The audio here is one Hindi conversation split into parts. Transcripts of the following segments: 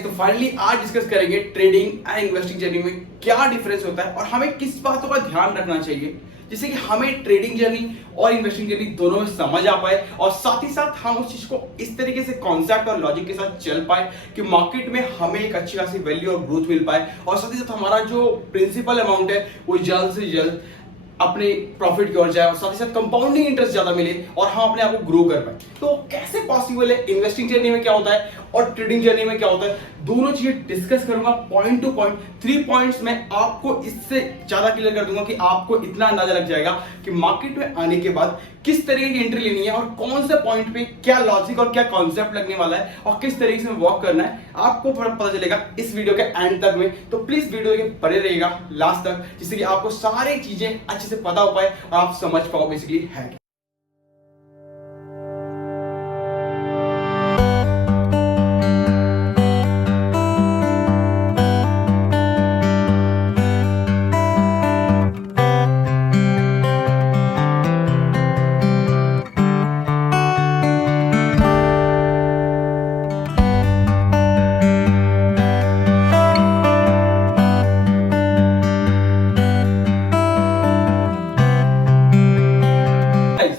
तो फाइनली आज डिस्कस करेंगे ट्रेडिंग एंड इन्वेस्टिंग जर्नी में क्या डिफरेंस होता है और हमें किस बातों का ध्यान रखना चाहिए जिससे कि हमें ट्रेडिंग जर्नी और इन्वेस्टिंग जर्नी दोनों में समझ आ पाए और साथ ही साथ हम उस चीज को इस तरीके से कॉन्सेप्ट और लॉजिक के साथ चल पाए कि मार्केट में हमें एक अच्छी खासी वैल्यू और ग्रोथ मिल पाए और साथ ही साथ हमारा जो प्रिंसिपल अमाउंट है वो जल्द से जल्द अपने प्रॉफिट की ओर जाए और साथ ही साथ कंपाउंडिंग इंटरेस्ट ज्यादा मिले और हम अपने आप को ग्रो कर पाए। तो कैसे पॉसिबल है, इन्वेस्टिंग जर्नी में क्या होता है और ट्रेडिंग जर्नी में क्या होता है, दोनों चीजें डिस्कस करूंगा पॉइंट टू पॉइंट। 3 पॉइंट्स में आपको इससे ज्यादा क्लियर कर दूंगा कि आपको इतना अंदाजा लग जाएगा कि मार्केट में आने के बाद किस तरीके की एंट्री लेनी है और कौन से पॉइंट पे क्या लॉजिक और क्या कॉन्सेप्ट लगने वाला है और किस तरीके से वर्क करना है, आपको पता चलेगा इस वीडियो के एंड तक में। तो प्लीज वीडियो के बने रहेगा लास्ट तक जिससे कि आपको सारी चीजें अच्छे से पता हो पाए और आप समझ पाओ बेसिकली है।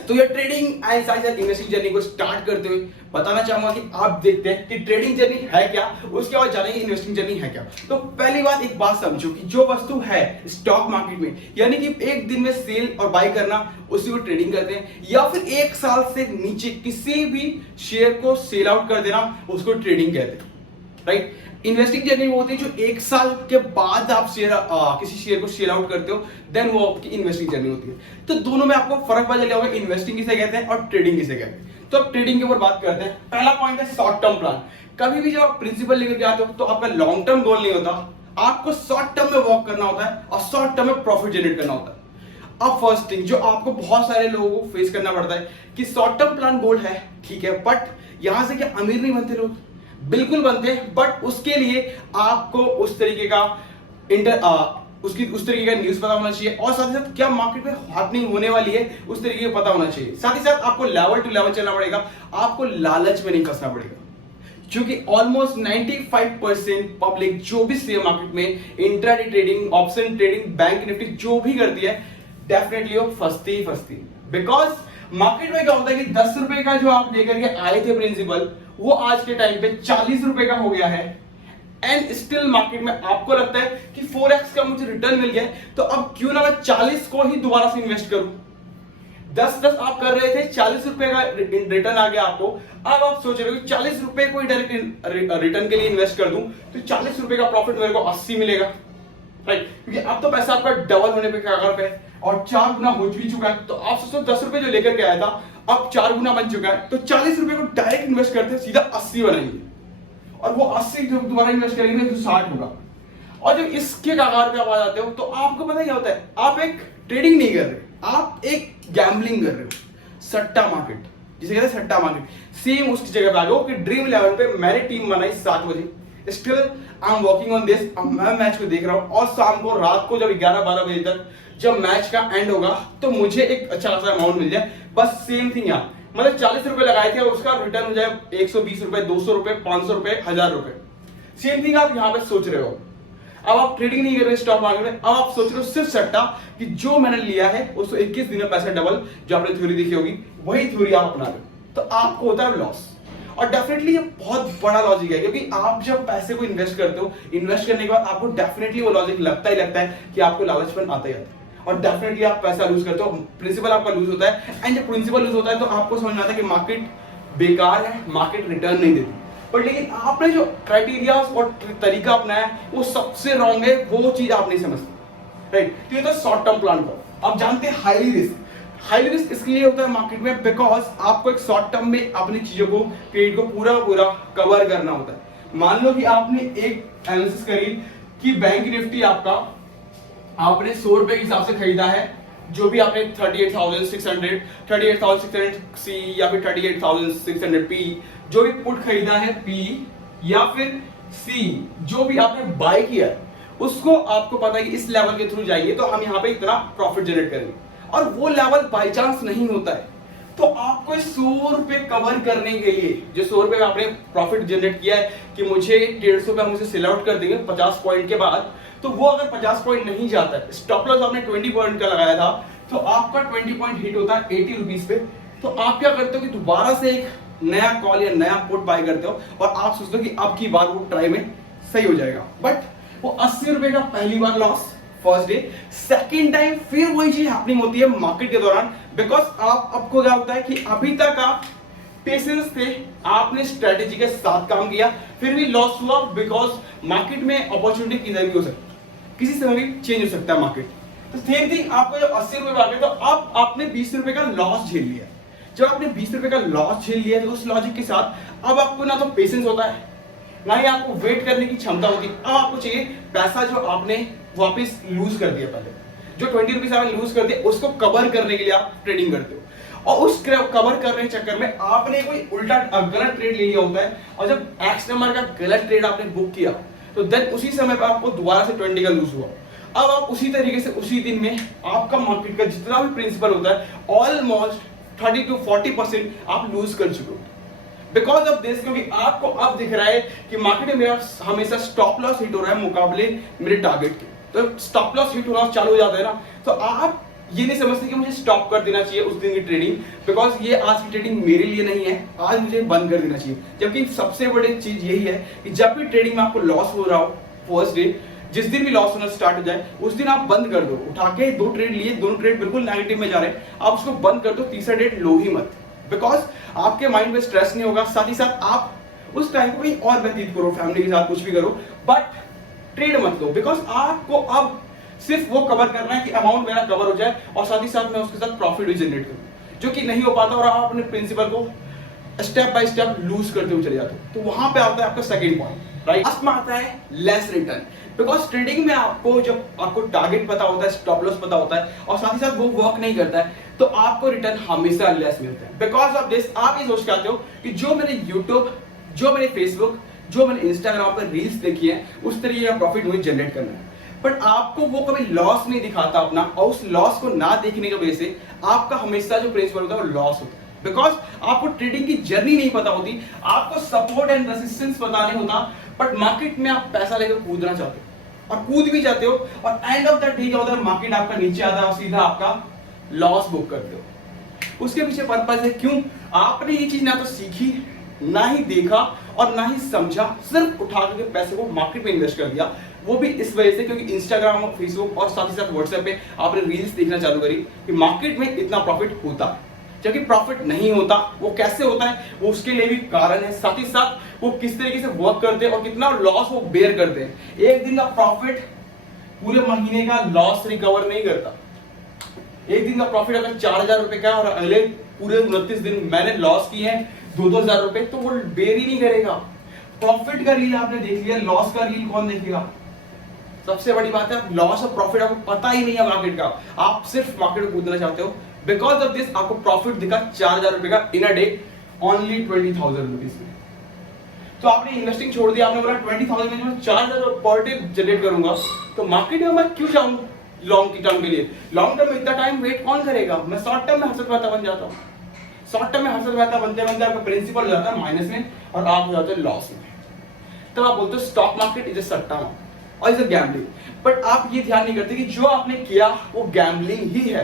तो ये ट्रेडिंग एंड साथ साथ इन्वेस्टिंग जर्नी को स्टार्ट करते हुए बताना चाहूंगा कि आप देखते हैं कि ट्रेडिंग जर्नी है क्या, उसके बाद जानेंगे इन्वेस्टिंग जर्नी है क्या। तो पहली बात एक बात समझो कि जो वस्तु है स्टॉक मार्केट में, यानी कि एक दिन में सेल और बाय करना, उसी को ट्रेडिंग करते हैं, या फिर 1 साल से नीचे किसी भी शेयर को सेल आउट कर देना, उसको ट्रेडिंग कहते हैं, राइट। इन्वेस्टिंग जर्नी वो होती है जो 1 साल के बाद आप किसी शेयर को सेल आउट करते हो, देन वो आपकी इन्वेस्टिंग जर्नी होती है। तो दोनों में आपको फर्क पता चलेगा इन्वेस्टिंग किसे कहते हैं और ट्रेडिंग किसे कहते हैं। तो अब ट्रेडिंग के ऊपर बात करते हैं। पहला पॉइंट है शॉर्ट टर्म प्लान। कभी भी जब आप प्रिंसिपल लेकर के आते हो तो आपका लॉन्ग टर्म गोल नहीं होता, आपको शॉर्ट टर्म में वर्क करना होता है और शॉर्ट टर्म में प्रॉफिट जनरेट करना होता है। अब फर्स्ट थिंग जो आपको बहुत सारे लोगों को फेस करना पड़ता है कि शॉर्ट टर्म प्लान गोल है, ठीक है, बट यहां से क्या अमीर नहीं बनते लोग? बिल्कुल बनते हैं, बट उसके लिए आपको उस तरीके का उस तरीके का न्यूज पता होना चाहिए और साथ ही साथ क्या मार्केट में हैपनिंग होने वाली है उस तरीके का पता होना चाहिए। साथ ही साथ आपको लेवल टू लेवल चलना पड़ेगा, आपको लालच में नहीं फंसना पड़ेगा, क्योंकि ऑलमोस्ट 95% पब्लिक जो भी शेयर मार्केट में intraday trading, option trading, bank Nifty जो भी करती है, डेफिनेटली वो फंसती ही फंसती। बिकॉज मार्केट में क्या होता है कि 10 रुपए का जो आप लेकर के आए थे प्रिंसिपल, वो आज के टाइम पे 40 रुपए का हो गया है एंड स्टिल मार्केट में आपको लगता है कि 4x का मुझे रिटर्न मिल गया है, तो अब क्यों ना मैं 40 को ही दोबारा से इन्वेस्ट करूं। 10 आप कर रहे थे, 40 रुपए का रिटर्न आ गया आपको, अब आप सोच रहे हो कि 40 रुपए को ही डायरेक्ट रिटर्न के लिए इन्वेस्ट कर दूं तो 40 रुपए का प्रॉफिट मेरे को 80 मिलेगा, राइट। क्योंकि अब तो पैसा आपका डबल होने पे कगार पे और 4 गुना हो भी चुका है। तो आप सोचो 10 रुपए जो लेकर के आया था अब 4 गुना बन चुका है, तो 40 रुपए को डायरेक्ट इन्वेस्ट करते हैं, सीधा 80 बनाएंगे और वो 80 जो दोबारा इन्वेस्ट करेंगे तो 60 होगा। और जब इसके कगार पे आप आ जाते हो तो आपको पता क्या होता है, आप एक ट्रेडिंग नहीं कर रहे, आप एक गैम्बलिंग कर रहे हो, सट्टा मार्केट जिसे कहते हैं सट्टा मार्केट। सेम उसकी जगह पे आ गए कि ड्रीम 11 पे मैंने टीम बनाई 7 बजे, still I am working on this. अब मैं मैच को देख रहा हूं और शाम को रात को जब 11-12 बजे तक जब मैच का एंड होगा तो मुझे एक अच्छा खासा अमाउंट मिल जाए। बस सेम थिंग यार, मतलब 40 रुपए लगाए थे उसका रिटर्न हो जाए 120 रुपए, 200 रुपए, 500 रुपए, 1000 रुपए। सेम थिंग आप यहाँ पे सोच रहे हो। अब आप ट्रेडिंग नहीं कर रहे स्टॉक मार्केट में, अब आप सोच रहे हो सिर्फ सट्टा कि जो मैंने लिया है उसको 21 दिन में पैसा डबल, जो आपने थ्योरी देखी होगी वही थ्योरी आप अपना रहे हो, तो आपको होता है लॉस। और डेफिनेटली ये बहुत बड़ा लॉजिक है, क्योंकि आप जब पैसे को इन्वेस्ट करते हो, इन्वेस्ट करने के बाद आपको डेफिनेटली वो लॉजिक लगता है कि आपको लालचपन आता ही आता है और डेफिनेटली आप पैसा लूज करते हो, प्रिंसिपल आपका लूज होता है। एंड जब प्रिंसिपल लूज होता है तो आपको समझ में आता है कि मार्केट बेकार है, मार्केट रिटर्न नहीं देती। पर लेकिन आपने जो क्राइटेरिया और तरीका अपनाया वो सबसे रॉन्ग है, वो चीज आप नहीं समझते, राइट। तो ये तो शॉर्ट टर्म प्लान का। आप जानते हैं हाईली रिस्क इसलिए होता है मार्केट में बिकॉज आपको एक शॉर्ट टर्म में अपनी चीजों को, क्रेडिट को पूरा कवर करना होता है। मान लो कि आपने एक एनालिसिस करी कि बैंक निफ्टी आपने 100 रुपए के हिसाब से खरीदा है, जो भी आपने 38,600 सी या फिर 38,600 पी, जो भी पुट खरीदा है पी या फिर सी, जो भी आपने बाय किया है, उसको आपको पता है कि इस लेवल के थ्रू जाएंगे तो हम यहाँ पे इतना प्रॉफिट जनरेट करेंगे। और वो लेवल बाय चांस नहीं होता है, तो आपको 100 रुपए कवर करने के लिए, जो 100 रुपए आपने प्रॉफिट जनरेट किया है कि मुझे 150 रुपए मुझे सेल आउट कर देंगे 50 पॉइंट के बाद, तो वो अगर 50 पॉइंट नहीं जाता है, स्टॉप लॉस आपने 20 पॉइंट का लगाया था, तो आपका 20 पॉइंट हिट होता है 80 रुपीज पे, तो आप क्या करते हो कि दोबारा से एक नया कॉल या नया पुट बाय करते हो और आप सोचते हो कि अब की बार वो ट्राई में सही हो जाएगा। बट वो 80 रुपए का पहली बार loss first day, second time फिर वही चीज हैपनिंग होती है मार्केट के दौरान, बिकॉज आपको क्या होता है कि अभी तक आप पेशेंस थे, आपने स्ट्रेटेजी के साथ काम किया, फिर भी लॉस हुआ, बिकॉज मार्केट में अपॉर्चुनिटी किधर भी हो सकती है, किसी समय भी चेंज हो सकता है मार्केट। तो सेम थिंग, आपको जब 80 रुपए आ गए तो अब आपने 20 रुपए का लॉस झेल लिया। जब आपने 20 रुपए का लॉस झेल लिया तो उस लॉजिक के साथ अब आपको ना तो पेशेंस होता है, ना ही आपको वेट करने की क्षमता होती है। अब आपको चाहिए पैसा जो आपने वापस लूज कर दिया, पहले जो 20 रुपीज आपने लूज कर दिया उसको कवर करने के लिए आप ट्रेडिंग करते हो, और उस कवर करने के चक्कर में आपने कोई उल्टा गलत ट्रेड ले लिया होता है, और जब एक्स नंबर का गलत ट्रेड आपने बुक किया तो देन उसी समय पर आपको दोबारा से 20 का लूज हुआ। अब आप उसी तरीके से उसी दिन में आपका मार्केट का जितना भी प्रिंसिपल होता है ऑलमोस्ट 30 to 40% आप लूज कर चुके हो, बिकॉज ऑफ दिस, क्योंकि आपको अब दिख रहा है कि मार्केट में मेरा हमेशा स्टॉप लॉस हिट हो रहा है मुकाबले मेरे टारगेट के। तो स्टॉप लॉस हिट होना चालू हो जाता है ना, तो आप ये नहीं समझते कि मुझे स्टॉप कर देना चाहिए उस दिन की ट्रेडिंग, बिकॉज ये आज की ट्रेडिंग मेरे लिए नहीं है, आज मुझे बंद कर देना चाहिए। जबकि सबसे बड़ी चीज यही है कि जब भी ट्रेडिंग में आपको लॉस हो रहा हो फर्स्ट डे, जिस दिन भी लॉस होना स्टार्ट हो जाए उस दिन आप बंद कर दो। उठा के 2 ट्रेड लिए, दोनों ट्रेड बिल्कुल नेगेटिव में जा रहे हैं, आप उसको बंद कर दो, तीसरा डेट लो ही मत, बिकॉज आपके माइंड में स्ट्रेस नहीं होगा। साथ ही साथ आप उस टाइम को कहीं और व्यतीत करो, फैमिली के साथ कुछ भी करो, बट ट्रेड मत लो, बिकॉज आपको अब सिर्फ वो कवर करना है कि अमाउंट मेरा कवर हो जाए और साथ ही साथ मैं उसके साथ प्रॉफिट भी जनरेट करूं, जो कि नहीं हो पाता और आप अपने प्रिंसिपल को स्टेप बाय स्टेप लूज करते हुए चले जाते हो। तो वहां पे आता है आपका सेकंड पॉइंट, राइट। लास्ट में आता है लेस रिटर्न, बिकॉज ट्रेडिंग में आपको जब आपको टारगेट पता होता है, स्टॉप लॉस पता होता है और साथ ही साथ वो वर्क नहीं करता है, तो आपको रिटर्न हमेशा लेस मिलता है। बिकॉज ऑफ दिस आप ये सोच के आते हो कि जो मैंने यूट्यूब, जो मैंने फेसबुक, जो मैंने इंस्टाग्राम पर रील्स देखी है, उस तरीके का प्रॉफिट मुझे जनरेट करना है, बट आपको वो कभी लॉस नहीं दिखाता अपना, और उस लॉस को ना देखने की वजह से आपका हमेशा जो प्रिंसिपल होता है वो लॉस होता है। बिकॉज आपको ट्रेडिंग की जर्नी नहीं पता होती, आपको सपोर्ट एंड रेजिस्टेंस पता नहीं होता, बट मार्केट में आप पैसा लेकर कूदना चाहते हो और कूद भी जाते हो, और एंड ऑफ द डे क्या होता है, मार्केट आपका नीचे आता है और सीधा आपका लॉस बुक करते हो। उसके पीछे पर्पस है, क्यों? आपने ये चीज ना तो सीखी, ना ही देखा और ना ही समझा, सिर्फ उठा के पैसे को मार्केट में इन्वेस्ट कर दिया। वो भी इस वजह से क्योंकि इंस्टाग्राम और फेसबुक और साथ ही साथ व्हाट्सएप पे आपने रील्स देखना चालू करी कि मार्केट में इतना प्रॉफिट होता है, जबकि प्रॉफिट नहीं होता। वो कैसे होता है, वो उसके लिए भी कारण है, साथ ही साथ वो किस तरीके से वर्क करते हैं और कितना लॉस वो बेयर करते हैं। एक दिन का प्रॉफिट पूरे महीने का लॉस रिकवर नहीं करता। एक दिन का प्रॉफिट अगर 4000 रुपए का और अगले पूरे 29 दिन मैंने लॉस किए हैं 2-2000 रुपए, तो वो बेर ही नहीं करेगा। प्रॉफिट का रील आपने देख लिया, लॉस का रील कौन देखेगा? सबसे बड़ी बात है, लॉस और प्रॉफिट आपको पता ही नहीं है मार्केट का, आप सिर्फ मार्केट में कूदना चाहते हो। बिकॉज ऑफ दिस आपको प्रॉफिट दिखा 4000 रुपए का इन अ डे, ओनली 20,000 रुपीज में। तो आपने इन्वेस्टिंग छोड़ दिया, आपने बोला 20,000 में मैं 4000 पर डे जनरेट करूंगा, तो मार्केट में मैं क्यों जाऊं लॉन्ग टर्म के लिए? लॉन्ग टर्म में इतना टाइम वेट कौन करेगा? मैं शॉर्ट टर्म में हर्षद मेहता बन जाता हूँ। शॉर्ट टर्म में हर्षद मेहता बनते बनते आपका प्रिंसिपल हो जाता है माइनस में और आप हो जाते हैं लॉस में। तब आप बोलते हो स्टॉक मार्केट इज अ सट्टा और इज अ गैम्बलिंग। बट आप ये ध्यान नहीं करते कि जो आपने किया वो गैम्बलिंग ही है,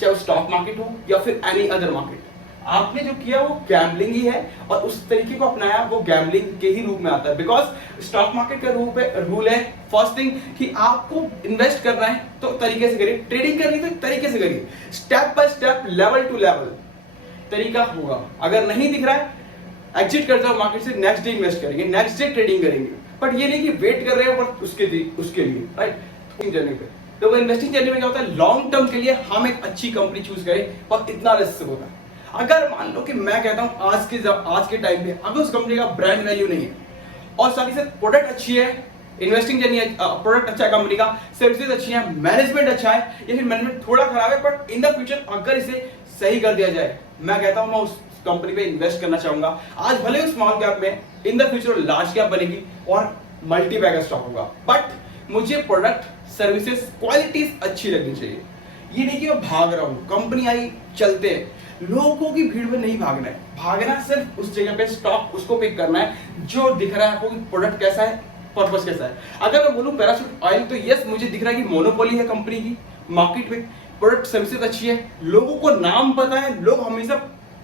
चाहे वो स्टॉक मार्केट हो या फिर एनी अदर मार्केट। आपने जो किया वो गैम्बलिंग ही है और उस तरीके को अपनाया वो गैम्बलिंग के ही रूप में आता है। बिकॉज स्टॉक मार्केट का रूल है फर्स्ट थिंग कि आपको इन्वेस्ट करना है तो तरीके से करिए, ट्रेडिंग करनी है तो तरीके से करिए, step by step, level to level तरीका होगा। अगर नहीं दिख रहा है एग्जिट कर जाओ मार्केट से, नेक्स्ट डे इन्वेस्ट करेंगे, नेक्स्ट डे ट्रेडिंग करेंगे। बट ये नहीं कि वेट कर रहे हो पर उसके लिए, राइट। जर्नी पे तो वो इन्वेस्टिंग जर्नी में क्या होता है, लॉन्ग टर्म के लिए हम एक अच्छी कंपनी चूज करें और इतना रिस्क होता है। अगर मान लो कि मैं कहता हूं आज के टाइम पे अगर उस कंपनी का ब्रांड वैल्यू नहीं है और साथ ही साथ प्रोडक्ट अच्छी है, इन्वेस्टिंग जर्नी प्रोडक्ट अच्छा है कंपनी का, सर्विसेज अच्छी है, मैनेजमेंट अच्छा है, या फिर मैनेजमेंट थोड़ा खराब है, बट इन द फ्यूचर अगर इसे सही कर दिया जाए, मैं कहता हूं मैं उस कंपनी पे इन्वेस्ट करना चाहूंगा। आज भले उस स्मॉल कैप में, in the future large cap बनेगी और मल्टी बैगर स्टॉक होगा, बट मुझे प्रोडक्ट, सर्विसेज, क्वालिटीज अच्छी लगनी चाहिए। ये नहीं कि मैं भाग रहा हूं, कंपनी आई चलते हैं, लोगों की भीड़ में नहीं भागना है, भागना सिर्फ उस जगह पे स्टॉक उसको पिक करना है जो दिख रहा है आपको कि प्रोडक्ट कैसा है, पर्पस कैसा है। अगर मैं बोलूं पैराशूट ऑयल, तो यस मुझे दिख रहा है कि मोनोपोली है कंपनी की मार्केट में, प्रोडक्ट सर्विसेज अच्छी है, लोगों को नाम पता है, लोग हमेशा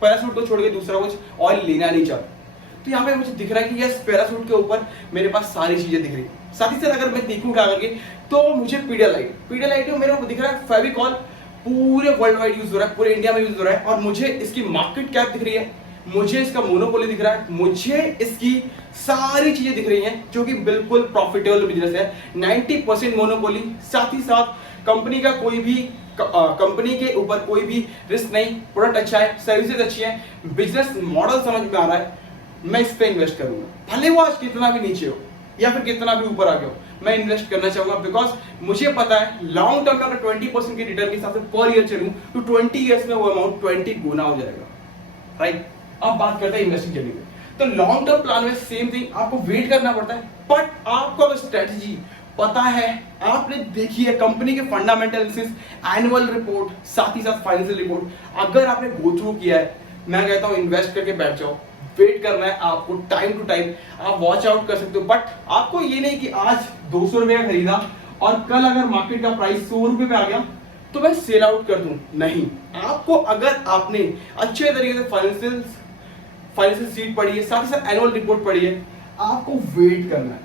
पैराशूट को छोड़ के दूसरा कुछ ऑयल लेना नहीं चाहते। तो यहाँ पे मुझे दिख रहा है कि यस पैराशूट के ऊपर मेरे पास सारी चीजें दिख रही है। साथ ही साथ अगर मैं देखूँ क्या करके, तो मुझे पीडियालाइट मेरे को दिख रहा है फेविकॉल, पूरे वर्ल्ड वाइड यूज हो रहा है, पूरे इंडिया में यूज हो रहा है, और मुझे इसकी मार्केट कैप दिख रही है, मुझे इसका मोनोपोली दिख रहा है, मुझे इसकी सारी चीजें दिख रही हैं जो कि बिल्कुल प्रॉफिटेबल बिजनेस है। 90% मोनोपोली, साथ ही साथ कंपनी का कोई भी कंपनी के ऊपर कोई भी रिस्क नहीं, प्रोडक्ट अच्छा है, सर्विसेज अच्छी है, बिजनेस मॉडल समझ में आ रहा है, मैं इस पे इन्वेस्ट करूंगा। भले वो आज कितना भी नीचे हो या फिर कितना भी ऊपर आ गया हो, मैं इन्वेस्ट करना चाहूंगा, बिकॉज मुझे पता है लॉन्ग टर्म में अगर 20% के रिटर्न के हिसाब से पर ईयर चलूं तो 20 ईयर्स में वो अमाउंट 20 गुना हो जाएगा, राइट। अब बात करते हैं इन्वेस्टिंग जर्नी में। तो लॉन्ग टर्म प्लान में सेम थिंग, आपको वेट करना पड़ता है, बट आपको अगर स्ट्रेटजी पता है, आपने देखी है कंपनी के फंडामेंटल एनालिसिस, एनुअल रिपोर्ट, साथ ही साथ फाइनेंशियल रिपोर्ट, अगर आपने गो थ्रू किया है, मैं कहता हूं इन्वेस्ट करके बैठ जाओ। वेट करना है आपको, टाइम टू टाइम आप वॉच आउट कर सकते हो, बट आपको ये नहीं कि आज 200 रुपए का खरीदा और कल अगर मार्केट का प्राइस 100 रुपए पे आ गया तो मैं सेल आउट कर दूं, नहीं। आपको अगर आपने अच्छे तरीके से फाइनेंशियल शीट पढ़ी है, साथ ही साथ एनुअल रिपोर्ट पढ़ी है, आपको वेट करना है,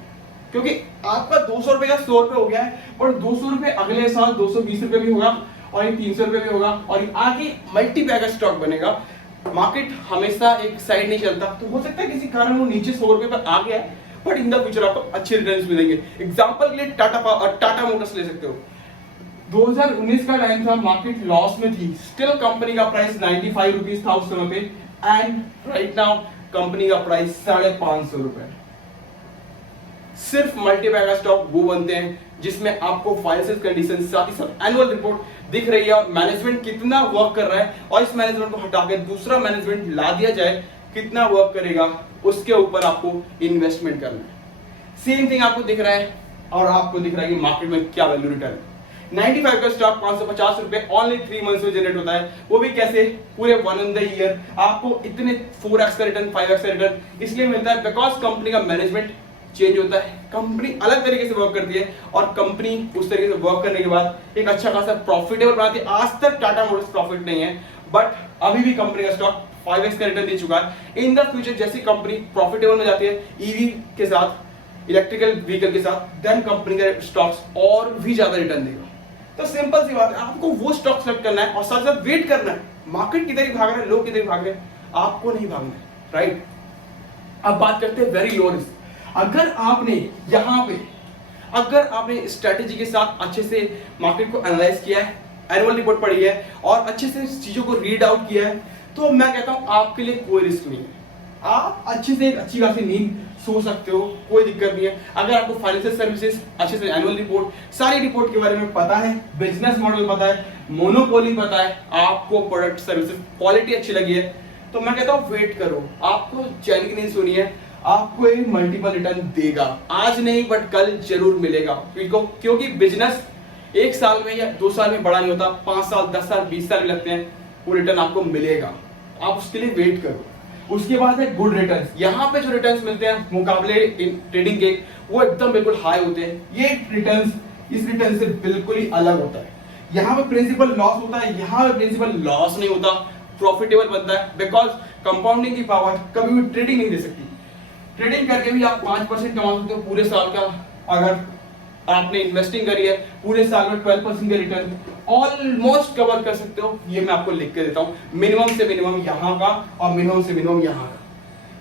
क्योंकि आपका 200 रुपए का 100 रुपए हो गया है, और 200 रुपए अगले साल 220 रुपए भी होगा, और ये 300 रुपए भी होगा, और आगे मल्टीपैकर स्टॉक बनेगा। मार्केट हमेशा एक साइड नहीं चलता, तो हो सकता है किसी कारण वो नीचे 100 रुपए पर आ गया है, बट इन द फ्यूचर आपको अच्छे रिटर्न्स मिलेंगे। एग्जांपल के लिए टाटा मोटर्स ले सकते हो। 2019 का टाइम था, मार्केट लॉस में थी, स्टिल कंपनी का प्राइस 95 रुपीज था उस समय पे, एंड राइट नाउ कंपनी का प्राइस 550 रुपए। सिर्फ मल्टीपैकर स्टॉक वो बनते हैं जिसमें आपको फाइनेंशियल कंडीशन, साथ ही साथ एनुअल रिपोर्ट दिख रही है, और मैनेजमेंट कितना वर्क कर रहा है, और इस मैनेजमेंट को हटा के दूसरा मैनेजमेंट ला दिया जाए, कितना वर्क करेगा उसके ऊपर आपको इन्वेस्टमेंट करना है। सेम थिंग आपको दिख रहा है, और आपको दिख रहा है कि मार्केट में क्या वैल्यू रिटर्न है। 95 का स्टॉक 550 रुपए ओनली 3 मंथ्स में जनरेट होता है, वो भी कैसे, पूरे 1 इन द ईयर। आपको इतने 4x का रिटर्न, 5x का रिटर्न इसलिए मिलता है बिकॉज कंपनी का मैनेजमेंट चेंज होता है, कंपनी अलग तरीके से वर्क करती है, और कंपनी उस तरीके से वर्क करने के बाद एक अच्छा खासा प्रॉफिटेबल बनाती है। आज तक टाटा मोटर्स प्रॉफिट नहीं है, बट अभी भी कंपनी का स्टॉक 5x का रिटर्न दे चुका है। इन द फ्यूचर जैसी कंपनी प्रॉफिटेबल में जाती है, ईवी के साथ, इलेक्ट्रिकल व्हीकल के साथ, देन कंपनी का स्टॉक्स और भी ज्यादा रिटर्न देगा। तो सिंपल सी बात है, आपको वो स्टॉक सेलेक्ट करना है और साथ साथ वेट करना है। मार्केट किधर ही भाग रहा है, लोग किधर ही भाग रहे हैं, आपको नहीं भागना है, राइट। अब बात करते हैं वेरी लो रिस्क। अगर आपने यहाँ पे स्ट्रेटेजी के साथ अच्छे से मार्केट को एनालाइज किया है, एनुअल रिपोर्ट पढ़ी है, और अच्छे से चीजों को रीड आउट किया है, तो मैं कहता हूं आपके लिए कोई रिस्क नहीं है। आप अच्छे से अच्छी खासी नींद सो सकते हो, कोई दिक्कत नहीं है। अगर आपको फाइनेंशियल सर्विसेज, अच्छे से एनुअल रिपोर्ट, सारी रिपोर्ट के बारे में पता है, बिजनेस मॉडल पता है, मोनोपोली पता है, आपको प्रोडक्ट सर्विसेज क्वालिटी अच्छी लगी है, तो मैं कहता हूं वेट करो। आपको चैन की नींद सोनी है, आपको एक मल्टीपल रिटर्न देगा, आज नहीं बट कल जरूर मिलेगा, क्योंकि बिजनेस 1 साल में या 2 साल में बड़ा नहीं होता, 5 साल, 10 साल, 20 साल भी लगते हैं, वो रिटर्न आपको मिलेगा। आप उसके लिए वेट करो। उसके बाद है गुड रिटर्न्स। यहाँ पे जो रिटर्न्स मिलते हैं मुकाबले ट्रेडिंग के, वो एकदम बिल्कुल हाई होते हैं। ये रिटर्न्स इस रिटर्न से बिल्कुल ही अलग होता है। यहाँ पे प्रिंसिपल लॉस होता है, यहाँ पे प्रिंसिपल लॉस नहीं होता, प्रॉफिटेबल बनता है, बिकॉज कंपाउंडिंग की पावर कभी भी ट्रेडिंग नहीं दे सकती। ट्रेडिंग करके भी आप 5% कमा सकते हो पूरे साल का। अगर आपने इन्वेस्टिंग करी है, पूरे साल में 12% का रिटर्न ऑलमोस्ट कवर कर सकते हो। ये मैं आपको लिख के देता हूँ, मिनिमम से मिनिमम यहाँ का और मिनिमम से मिनिमम यहाँ का।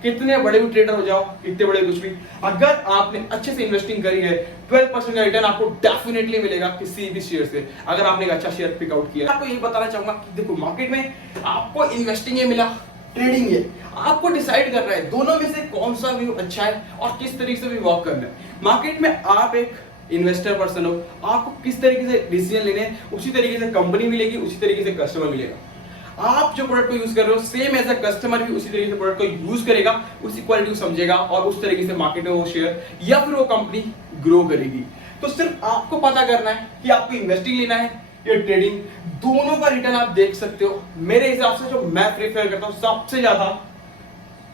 कितने बड़े भी ट्रेडर हो जाओ, कितने बड़े कुछ भी, अगर आपने अच्छे से इन्वेस्टिंग करी है, 12% का रिटर्न आपको डेफिनेटली मिलेगा किसी भी शेयर से, अगर आपने एक अच्छा शेयर पिक आउट किया। आपको ये बताना चाहूंगा कि देखो, मार्केट में आपको इन्वेस्टिंग ये मिला, ट्रेडिंग है, आपको डिसाइड करना है दोनों में से कौन सा व्यू अच्छा है और किस तरीके से भी वर्क करना है। मार्केट में आप एक इन्वेस्टर पर्सन हो, आपको किस तरीके से डिसीजन लेने हैं, उसी तरीके से कंपनी मिलेगी, उसी तरीके से कस्टमर मिलेगा। आप जो प्रोडक्ट को यूज कर रहे हो, सेम एज अ कस्टमर भी उसी तरीके से प्रोडक्ट को यूज करेगा, उसी क्वालिटी को समझेगा, और उस तरीके से मार्केट में वो शेयर या फिर वो कंपनी ग्रो करेगी। तो सिर्फ आपको पता करना है कि आपको इन्वेस्टिंग लेना है या ट्रेडिंग, दोनों का रिटर्न आप देख सकते हो। मेरे हिसाब से जो मैं प्रेफर करता हूँ सबसे ज्यादा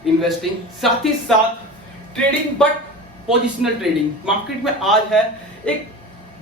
इन्वेस्टिंग, साथ ही साथ trading, but positional trading. Market में आज है, एक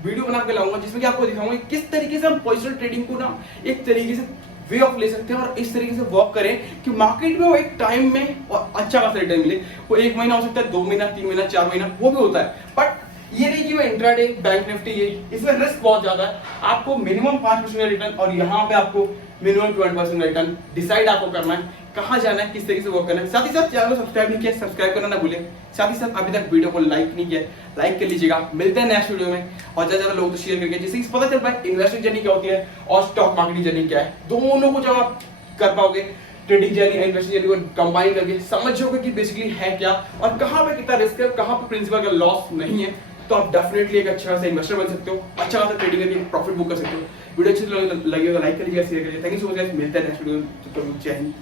वीडियो बना के लाऊंगा जिसमें कि आपको दिखाऊंगा किस तरीके से हम पोजिशनल ट्रेडिंग को ना एक तरीके से वे ऑफ ले सकते हैं और इस तरीके से वर्क करें कि मार्केट में वो एक टाइम में और अच्छा खासा रिटर्न मिले। वो 1 महीना हो सकता है, 2 महीना, 3 महीना, 4 महीना, वो भी होता है। बट ये नहीं कि मैं इंट्राडे बैंक निफ्टी, ये इसमें रिस्क बहुत ज्यादा है। आपको मिनिमम 5% का रिटर्न और यहाँ पे आपको मिनिमम 20% रिटर्न डिसाइड आपको करना है, कहाँ जाना है, किस तरीके से वर्क करना है। साथ ही साथ चैनल को सब्सक्राइब नहीं किया, सब्सक्राइब करना ना भूलें। साथ ही साथ अभी तक वीडियो को लाइक नहीं किया, लाइक कर लीजिएगा। मिलते हैं नेक्स्ट वीडियो में, और ज्यादा लोगों को शेयर करके, जिससे पता चल पाए इन्वेस्टिंग जर्नी क्या होती है और स्टॉक मार्केटिंग जर्नी क्या है। दोनों को जब आप कर पाओगे, ट्रेडिंग जर्नी, इन्वेस्टिंग जर्नी को कंबाइन करके समझोगे कि बेसिकली है क्या और कहाँ पे कितना रिस्क है, कहाँ पे प्रिंसिपल का लॉस नहीं है, तो आप डेफिनेटली एक अच्छा खासा इन्वेस्टर बन सकते हो, अच्छा खासा ट्रेडिंग करके प्रॉफिट बुक कर सकते हो। वीडियो अच्छी लगी तो लाइक करिए, शेयर करिए। Thank you so much guys, मिलते हैं नेक्स्ट वीडियो में। जय हिंद।